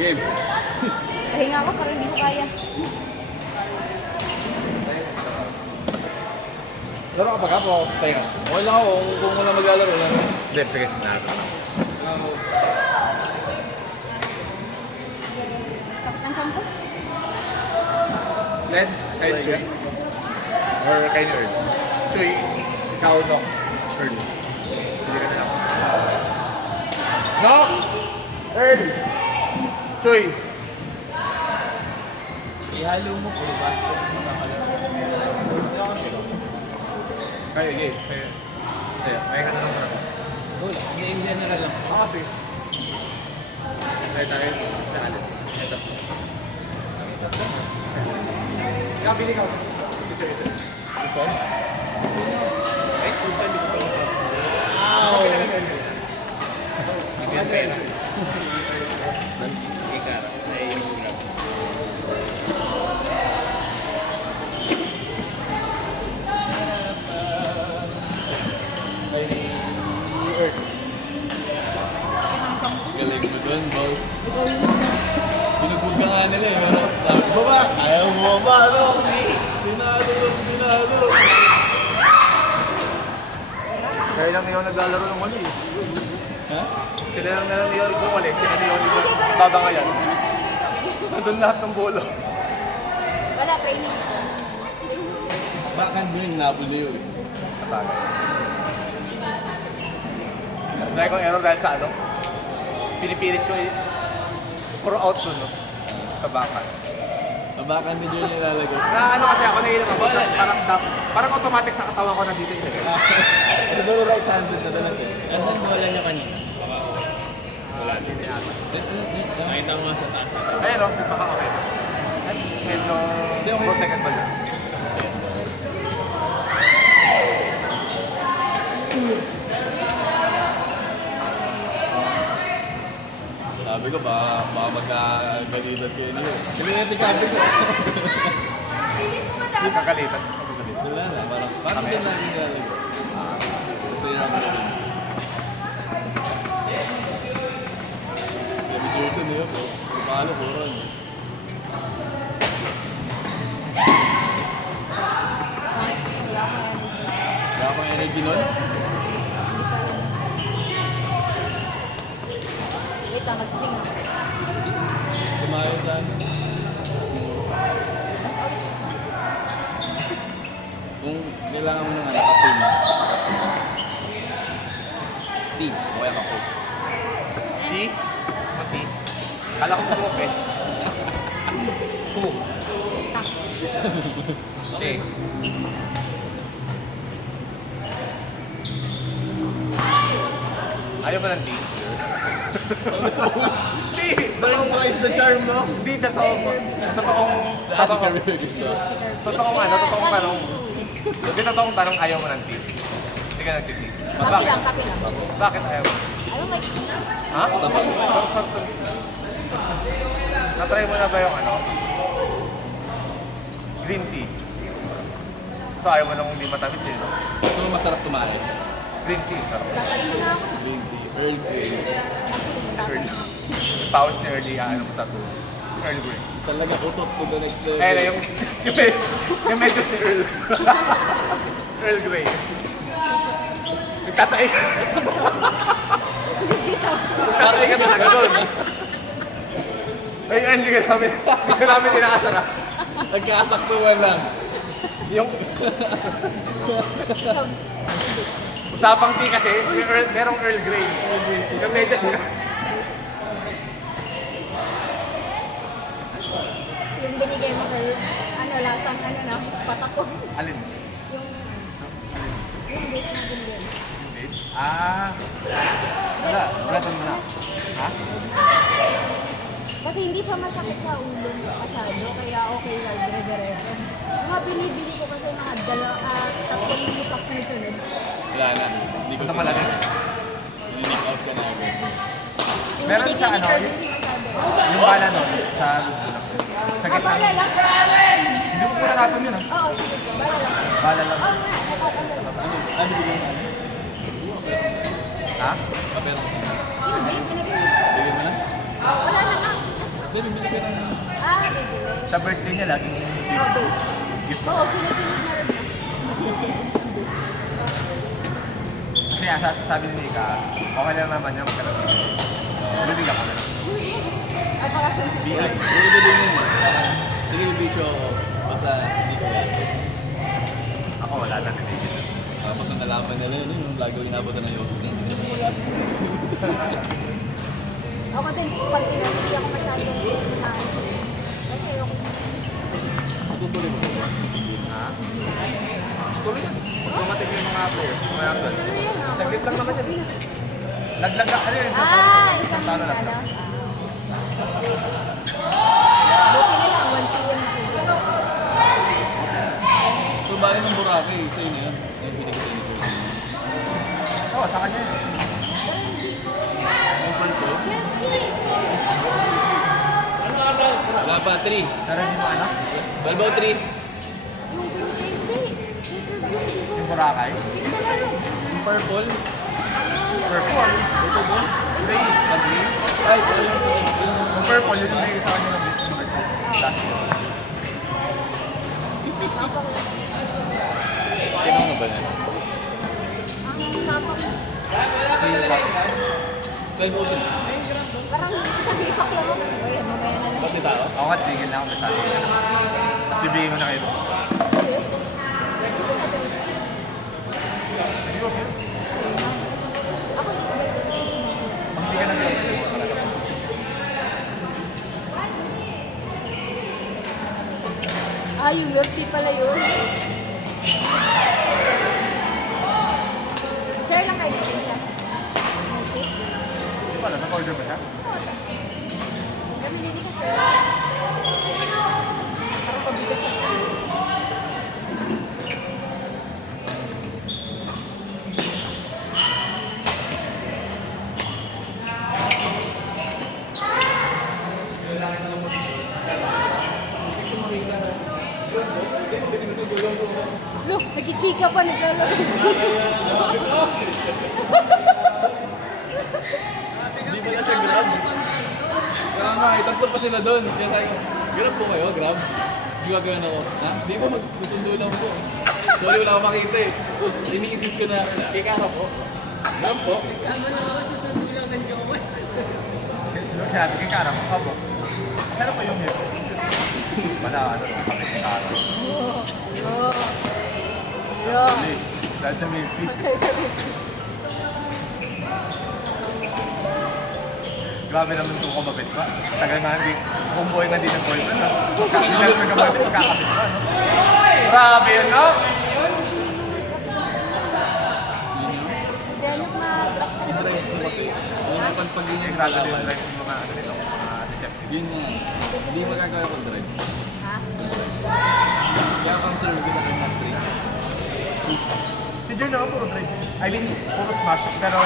game. Pahinga ako, pero hindi ko kaya. Laro ka ba ka po? Pahinga. Okay lang ako kung wala maglalaro lang. Hindi, sige. Nakakita. Sakit ng sampo? Ned, kay Chuy. Or kay ni Earl. Chuy, ikaw no. Earl. Hindi ka na lang. No! Earl! Chuy! Ihalo mo puro bastos mo nakakalaro. Kayo, Jay. Kayo. May ka na lang naman. Wala, in general lang. Oo, sige. Tayo. Sa alin. Ito. Kabili ka. Ito? Ay, puta, hindi ko pa lang. Wow! Hindi yan pera. Ikara. Ay, ulam. Ay, Earth. Galing mo doon, Paul. Ikaw yung Binugbog ka nga nila eh. Ano? Sabi, baba! Ayaw mo ba? Ano? Binalo. Kaya lang ngayon naglalaro ng wali. Ha? Sila lang na lang niyon bumalik. Sila na yun babangayan. Nandun lahat ng bolo. wala, training. Bakit mo yung nabuli yun? Dahil kong error dahil sa ano, pinipilit ko puro out doon, no? Sa bakan. Tabakan ni Joy nilalagay. Na ano kasi ako nailang ako, parang automatic sa katawan ko na dito ilagay. Siguro right-handed na talaga eh. Asan bola niya kanina? Wala, hindi na yata. Nakita mo nga sa taas natin. Ayun, no? Baka okay. Medyo, Hindi, okay. 4 second pa lang. Sabi ko ba magkagalitan kayo niyo. Sige natin kapi ko. Hindi kakalitan. Wala na, parang din namin nilalagay. Ito yung ako naging. Sabi Jordan niyo po. Paano po ron? Wala pang energy nun? Wait lang, nag-sting ako. Tumayo sa ano? Kung kailangan mo ng ano, ka-team. Team, o kaya ka-coach. Di? Mati? Kala ko gusto mo, pe. Boom. Okay. Ayaw ba ng tea? Di! Twice the charm, no? Hindi, totoong tanong. Hindi, totoong tanong, ayaw mo ng tea. Hindi ka nagtitis. Kapi lang, kapi lang. Bakit ayaw mo? Ano may tea? Ha? Natry mo na ba yung ano? Green tea. So ayaw mo nang hindi matamis eh, no? So, masarap tumayo. Green tea, sarap. Kakain mo na ako. Green tea, Earl Grey. Earl. Yung pawis ni Early, ano mo sa to? Earl Grey. Talaga utot to the next level. Eh, yung medyos ni Earl. Earl Grey. Nagtatay ka. Nagtatay ka talaga doon. Ay, hindi ka namin inaasar ah. Nagkasaktuhan lang. Yung... Usapang tea kasi, merong Earl Grey. Yung medyos niya. Yung binigay mo kay, ano, lasang, ano na, patakon. Alin? Yung base na binigay. Ah. Wala doon mo na. Ha? Kasi hindi siya masakit sa ulo masyado, kaya okay lang, dire-diretso. Mga binibili ko kasi mga tatlong lipak na sunod. Wala na. Hindi ko Ito malaga. Nick out ka na agad. Meron sa ano, yung bala doon, sa lubulak. Sa gitna. Bala lang? Hindi ko muna natin yun ah. Oo, sige po, bala lang. Bala lang. Oo nga, ito. Ano bigyan mo? Ha? Kapero. Hindi, pinagay. Bigyan mo na? Wala na nga. Hindi, bibili ka ng... Ah, bibili. Sa birthday niya, laging gift. Oo, sunod-sunod na rin. Kasi sabi ni Nika, okay lang naman niya magkaroon dito. Bibigyan ko na lang. At saka sensitive. Hindi ko din yun eh. Sige, bisyo ako. Basta hindi ko lang. Ako wala na tinigil. Tapos nung nalaman nila yun, yung lagi ko inabutan ng Yossi. Hindi ko mag-assist. Ako din, pag pinag-hindi ako masyadong sa akin. Kasi ayoko. Matutuloy mo ba? Ha? Tuloy yan. Pag dumating yung mga players, mga actors. Saglit lang naman yan. Laglag na, ano yun? Isang taon na lang. ano? Buti na lang, 1 p.m. So, bali ng Boracay, sa inyo yun. Yung binigay sa inyo. Oo, sa kanya yun. Yung pulpo? Wala pa, 3. Pero hindi mo ano? Balbaw 3. Yung binigay, hindi. Yung Boracay. Yung purple. Purple. Purple ba? Gray. Pag-gray. Ay, yung Yung purple, yun yung may sa kanya ng birthday. Last year. Kailangan mo ba yan? Ang sapa ko. 12 ocean. Parang isang hipak lang ako. Ayan, mamaya na lang. Ba't di tao? Ako nga, tigil na ako masyado. Tapos bibigyan ko na kayo. Hindi ko sir. Ako hindi ko ba ito? Pag hindi ka nag-ios, hindi mo talaga. Ah, yung UFC pala yun. Share lang kayo dito siya. Hindi pala, nag-order ba siya? Kami din dito share. Parang pabigat siya. Look, nagkichika pa, naglalaro. Hindi pa na siya grab. Kaya nga, tatlo pa sila doon. Kaya tayo, grab po kayo, grab. Gagawin ako. Ha? Hindi po, magsusundo lang po. Sorry, wala akong makita eh. Tapos, ini-insist ko na, kikama po. Grab po. Sino sinabi kay Kara ko, Abo. Saan po yung music? Wala, ano, kapit ni Kara. Yo. Dahil sa Milky. Sabi. Grabe naman itong kumabit pa. Tagal nga hindi, kung buhay nga din ng boyfriend. Kakailan ko nagkababit, kakapit pa. No? Grabe yun, no? Yun yun. Ganyan mag-block ka Yung drive ko kasi. Yun yung pag yun Kasi yung grabe din kalaban. like yung mga, ano nito, mga deceptive. Yun nga. Hindi magagawa ko drive. Ha? Kaya consider ko sa kanya street. Si Jern naman puro drive. I mean, puro smash. Pero,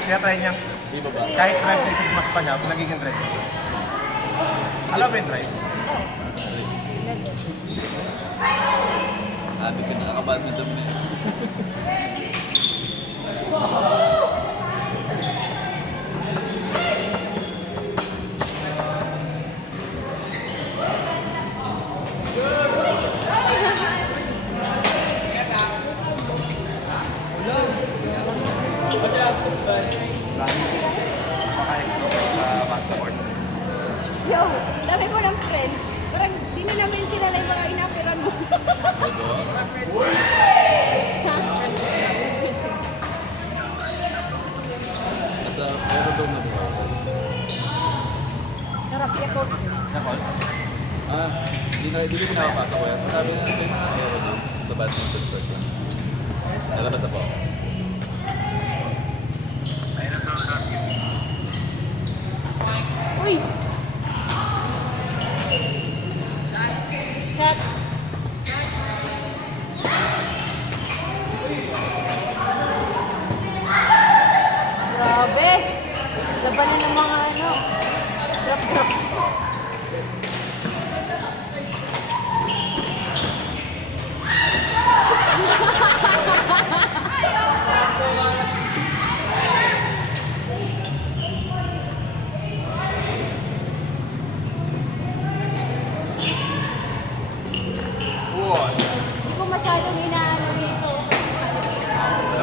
tinatry niyang, Di ba ba? kahit drive na sa smash pa niya, nagiging drive siya. Alam mo yung drive? Ate ka nakakabadminton mo yan. Maka-explore sa basketball. Yo, dami mo ng friends. Parang di mo namin kilala yung mga inapiran mo. Diba? Nasa aerodrome na po ako. Sarap ko. Nakol? Hindi ko pinapapasok ko yan. So sabi nga, may mga aerodrome sa badminton court lang. Nalabas na po ako. Uy! Chat. Grabe! Laban na ng mga ano. Drop.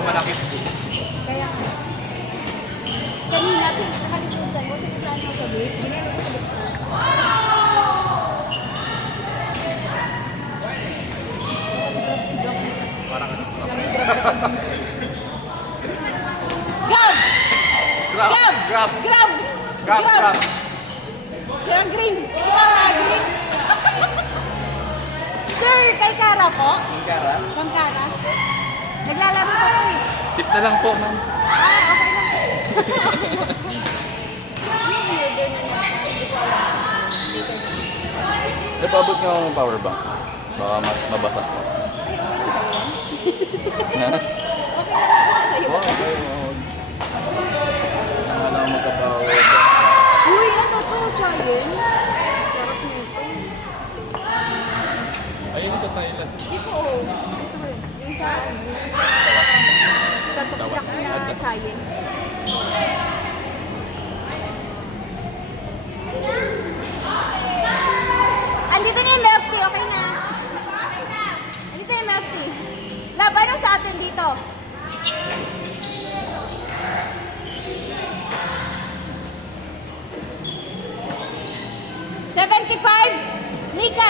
malaki. Kaya kanina, nakalimutan ko, sinasabi ko sa bait, ginagawa ko sa bait ko. Parang ano. Grab! Grab! Grab! Grab! Grab! Grab! Grab! Kaya green! Ikaw na green! Sir, kay Kara po? Kara? Ma'am Kara? Naglalaro ko po eh. Tip na lang po, ma'am. Ah, okay lang. Ano yung order na natin? Hindi ko alam. Hindi ko alam. Napabot niyo ako ng power bank. Baka mas mabasa. Na? Okay lang ako sa'yo. Oo, okay. Wala akong magka-power bank. Uy, ano to? Giant? Sarap na ito. Ayun sa Thailand. Ito, oh. Gusto ko yun. Yung sa, sa tukyak na giant. Andito na yung milk tea, okay na. Andito yung milk tea. Lab, anong sa atin dito? $75? Mika,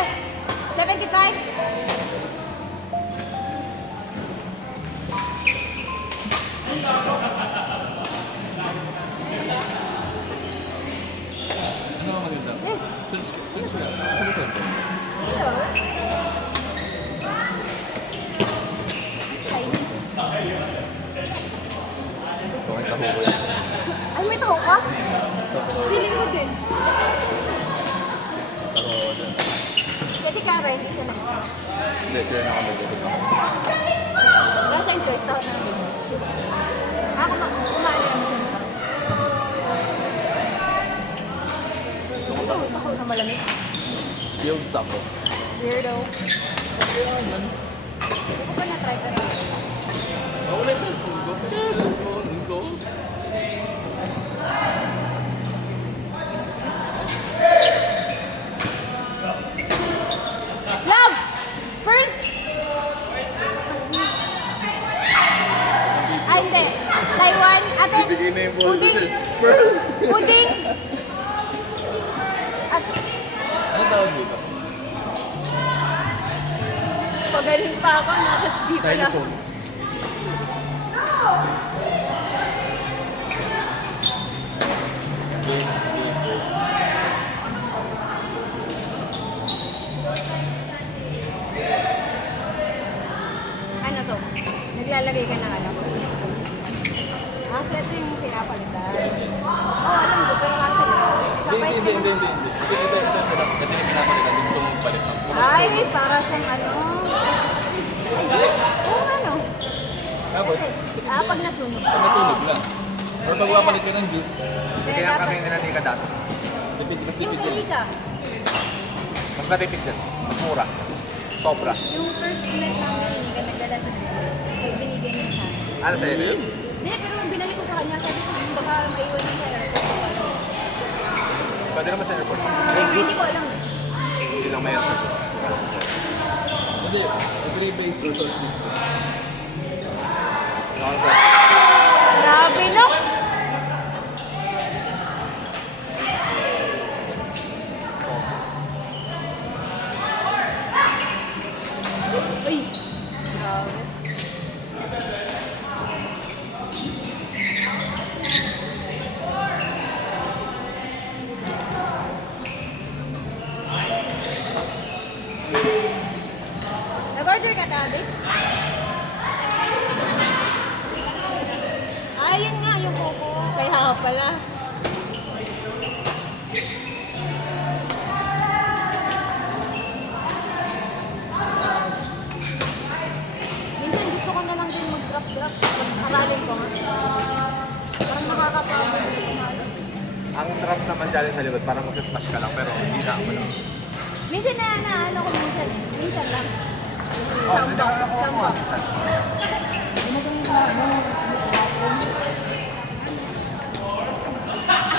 75? Ano ang maganda? Search ka. Ano ba sabi? Hello? Shiny. Okay, taho ko yan. Ay, may taho ka? Feeling ko din. Taho ko dyan. Kasi Kara, hindi siya na. Hindi, sila nakamaganda ko. Wala siyang choice, taho na. Ako kumain lang siya. Gusto ko taho. Taho na malamig. Yung taho. Weirdo. Hindi ko pa na-try ka na. Ako na yung cellphone ko. Cellphone ko. Love! First! Ay, hindi. Taiwan. Ate, Bibigay na yung pudding. Pearl! Pudding. At Ano tawag dito? pagaling pa ako, nasa di pala. Xylophone. Ano to? Naglalagay ka ng ano? Ah, so ito yung pinapalitan. Oh, alam ko, pero kasi Hindi. Kasi ito yung pinapalitan. Gusto mong palitan. Ay, para siyang ano. Ay, oo ano. Tapos, Ah, pag nasunog. pag nasunog lang. Or pag wapalit ka ng juice, Kaya ang kami nila Nika dati. mas Yung tipid yun. kay ka, Mas natipid din. Mas mura. Sobra. yung first night namin, hindi ka nagdala sa binigay niya sa akin. Ano sa'yo yun? Hindi, pero nung binalik ko sa kanya, sabi ko, baka maiwan niya sa airport. Pwede naman sa airport. Hindi ko alam. Hindi lang may airport. Hindi, agree-based or salt mix. Ano sa Grabe, no? Uy! Grabe. Nag-order ka, Tabi? Ayun nga, yung coco. Kaya pala. Minsan gusto ko na lang din mag-drop-drop. Pag-aralin ko nga. Parang nakakapagod yung kumain. Ang trap naman dyan sa likod, parang mag-smash ka lang, pero hindi na ako lang. Minsan na ano ko minsan. Minsan lang. Oh, hindi ka ako mo.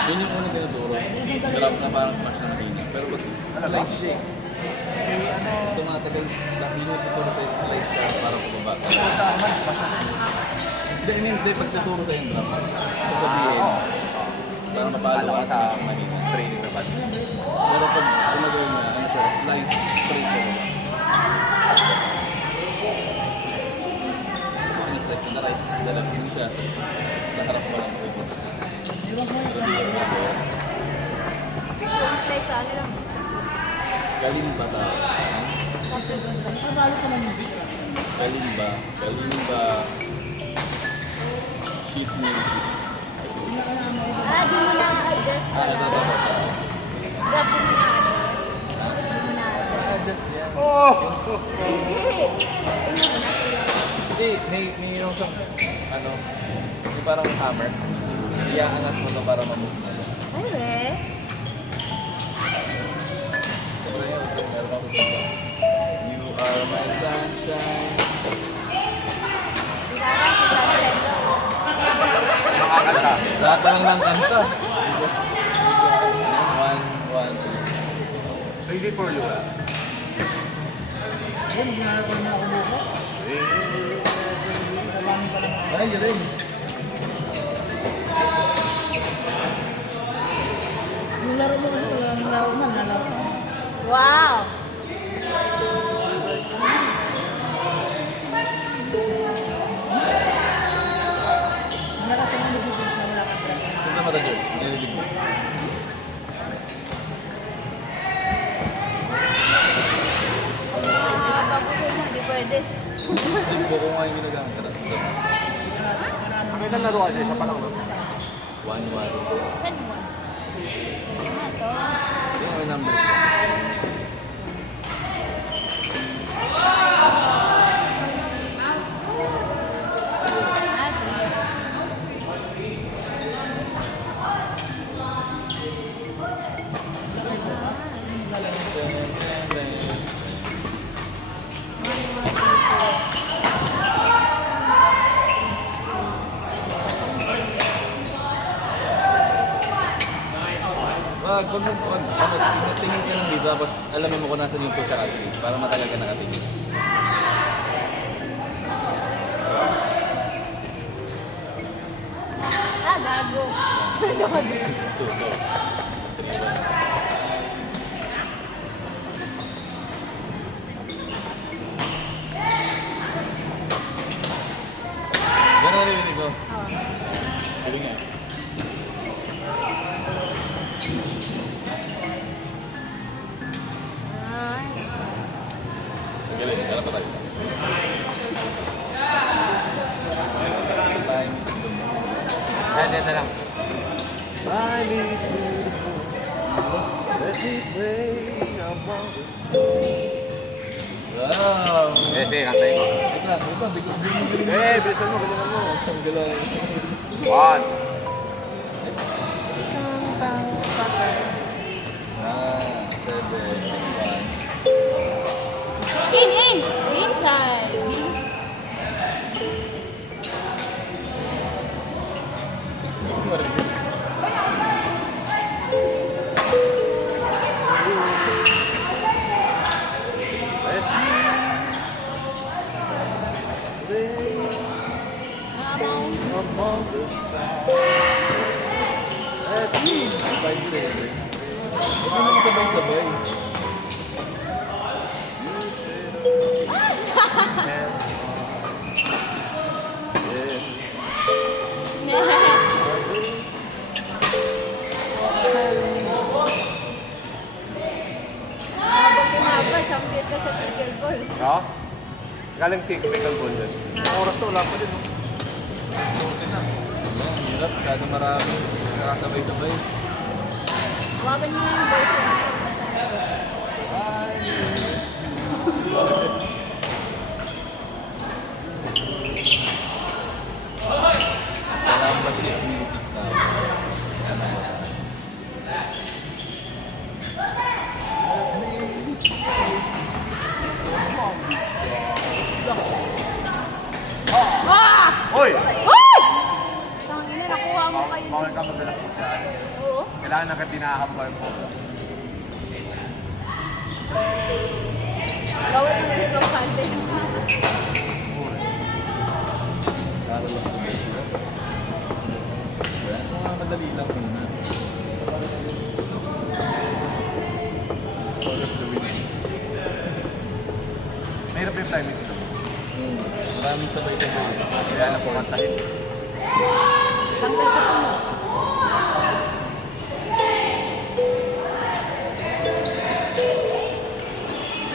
Yun yung unang tinuturo. Sarap na parang smash na mahina. Pero pag slice siya eh. Tumatagal, yun yung tuturo sa slice siya para pababa. Hindi, I mean, hindi, pagtuturo sa yung drum. Ito sabihin, parang mapalo ka sa mahina. training na ba? Pero pag gumagawin niya, ano siya, slice straight ko lang. Slice na right, dalap din siya sa harap ko lang. Sabihin mo ko, Yung style sa ano lang. kalimba ka. Kalimba, sheet music. Ah, di mo na-adjust Ah, ito. Grab mo na. Di mo na-adjust. Just yan. Oh! Hindi, may yung siyang, ano, may parang hammer. Iaangat mo to para mamove mo. Ay, we. Siyempre yun, meron ako sa You are my sunshine. Parang si Sancho. Makakanta. Lahat na lang ng kanta. One. Easy for you, ha? Ay, yun rin. Yung laro mo kasi wala nang laro na, nalaro ka. Wow! Wala kasi mga nabibigis na wala kang drama. Saan naman radyo? Nililig mo. Tapos yun, hindi pwede. Hindi ko kung nga yung ginagamit ka na. Kailan laruan niya? Siya pa lang, no? 1-1. Saan mo? Ano to? Yung may number. Ah, three. Tingin ka lang dito, tapos alamin mo kung nasan yung 2 tsaka 3 para matagal ka nakatingin. Ah, gago. Gago. 2, 3, 1. Gano'n narinig ko? Oh. Sabi nga. Ay. Galing, kala pa tayo. Time is the moment. Yan na lang. I need you. Let me play among Wow! Eh, sige, kantayin mo. Wait lang, biglang Eh, bilisan mo, galingan mo. Ang galang. 1. 7, 6, 1. In! Inside! Sabay-sabay. Huwag mo naman sabay-sabay. Habang kumaba, champion ka sa pickleball. Ha? Galing pickle ball din. Oras to, wala pa din. Okay na. Ayan, hirap. Kada marami. Nakasabay-sabay. Huwagan niyo yung boyfriend. Kailangan ba sheet music na? Hoy! Tangina, nakuha mo kayo. Bawal ka magalas dyan. Oo. Kailangan na tinakambal mo. Bawal na rin ang content. Lalo lang. Kaya na pumantahin. Tanggal sa puno.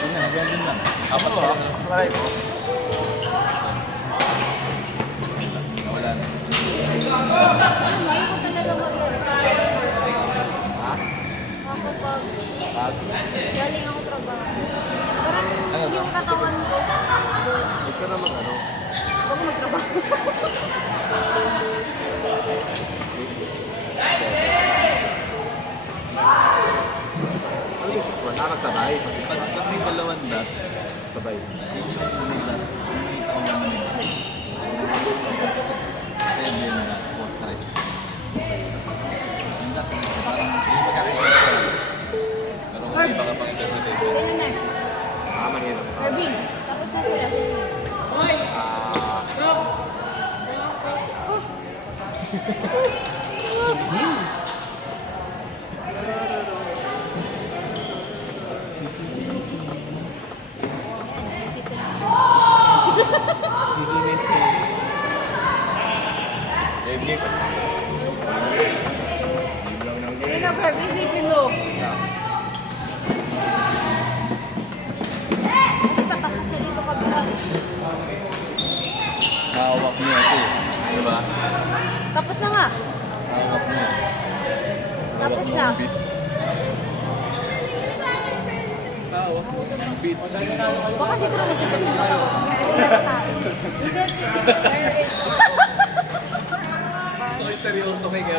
Yun na, ganyan lang. Apat Ano pa ba? lang. Maray mo. Nawala na. Ngayon ko talaga mag-rest. Ha? Kapag Pag? galing ako trabaho. Parang Ano ba? yung katawan ko. Huwag ka na mag-ano. Huwag magtrabaho. Ano gusto mo? Nakasabay. Pag may dalawang dot, Sabay. yun yung may dot. Nakita ko naman eh. Kaya hindi na na. Oh, try. Yung dot, parang yung pagkakaisa ko. Pero kung may baka pang interpretation. Ayun na. Mahirap. Irving, tapos na sila. Sige, Ayun na, Barbie, isipin mo. Kasi patapos na dito kabila. hawak niya kasi. Diba? Tapos na nga. Hawak niya. Tapos na. Hawak mo ng beat. Baka siguro magiging mo ako. Gusto ko yung seryoso kay Kaya